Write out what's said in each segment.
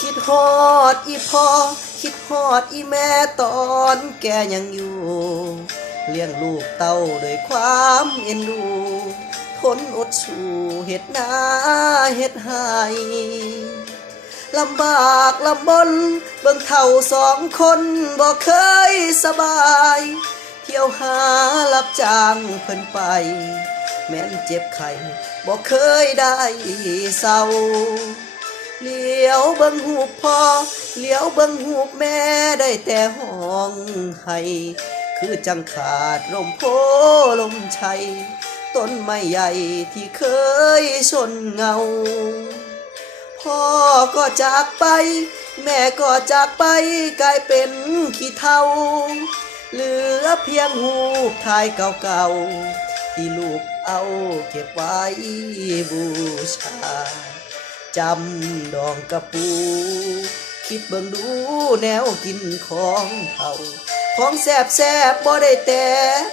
คิดฮอดอีพ่อคิดฮอดอีแม่ตอนแกยังอยู่เลี้ยงลูกเต้าด้วยความเอ็นดูทนอดสู้เฮ็ดนาเฮ็ดให้ลำบากลำบนเบิ่งเท่าสองคนบ่เคยสบายเที่ยวหารับจ้างเพิ่นไปแม้นเจ็บไข้บ่เคยได้เศร้าเลี้ยวเบิ่งหูปพ่อเลี้ยวเบิ่งหูปแม่ได้แต่ห้องให้คือจังขาดลมโพลมชัยต้นไม้ใหญ่ที่เคยชนเงาพ่อก็จากไปแม่ก็จากไปกลายเป็นขี้เถ้าเหลือเพียงหูปถ่ายเก่าๆที่ลูกเอาเก็บไว้บูชาจำดองกระปูคิดเบิ่งดูแนวกินของเขาของแซ่บบ่ได้แต่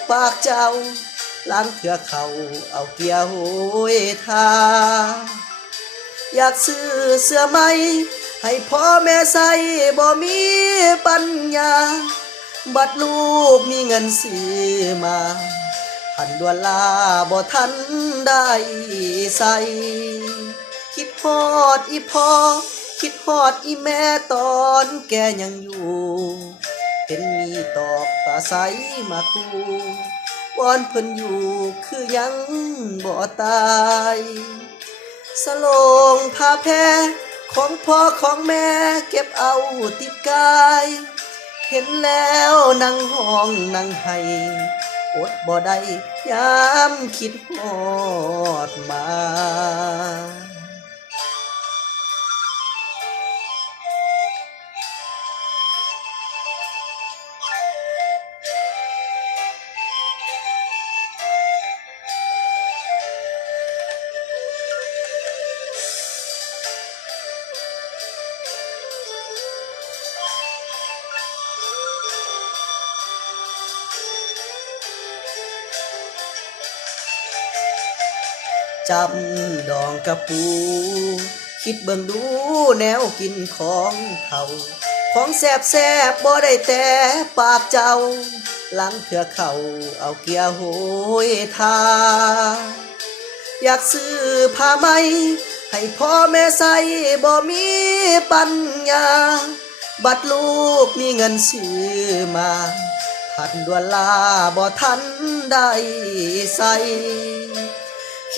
ปากเจ้าล้างเถื่อเขาเอาเกี่ยวทาอยากซื้อเสื้อใหม่ให้พ่อแม่ใส่บ่มีปัญญาบัดลูกมีเงินซื้อมาพันด่วนลาบ่ทันได้ใส่คิดฮอดอีพ่อคิดฮอดอีแม่ตอนแกยังอยู่เห็นมีตอกตาใสมาคูวอนเพิ่นอยู่คือยังบ่ตายสโลงผ้าแพรของพ่อของแม่เก็บเอาติดกายเห็นแล้วนั่งห้องนั่งให้อดบ่ได้ยามคิดฮอดมาจำดองกระปูคิดเบิ่งดูแนวกินของเขาของแซ่บบ่ได้แต่ปากเจ้าหลังเถื่อเขาเอาเกียร์โหยทาอยากซื้อผ้าไหมให้พ่อแม่ใส่บ่มีปัญญาบัดลูกมีเงินซื้อมาทันด่วนลาบ่ทันได้ใส่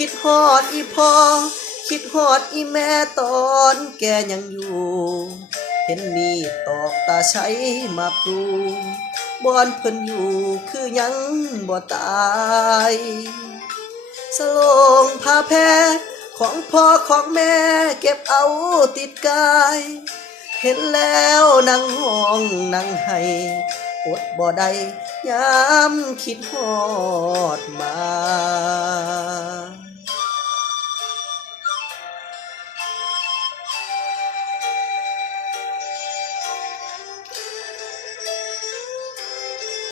คิดฮอดอีพ่อคิดฮอดอีแม่ตอนแกยังอยู่เห็นมีตอกตาใช้มาปลูบอนเพิ่นอยู่คือยังบ่ตายสโลงผ้าแพรของพ่อของแม่เก็บเอาติดกายเห็นแล้วนั่งห้องนั่งให้อดบ่ได้ยามคิดฮอดมา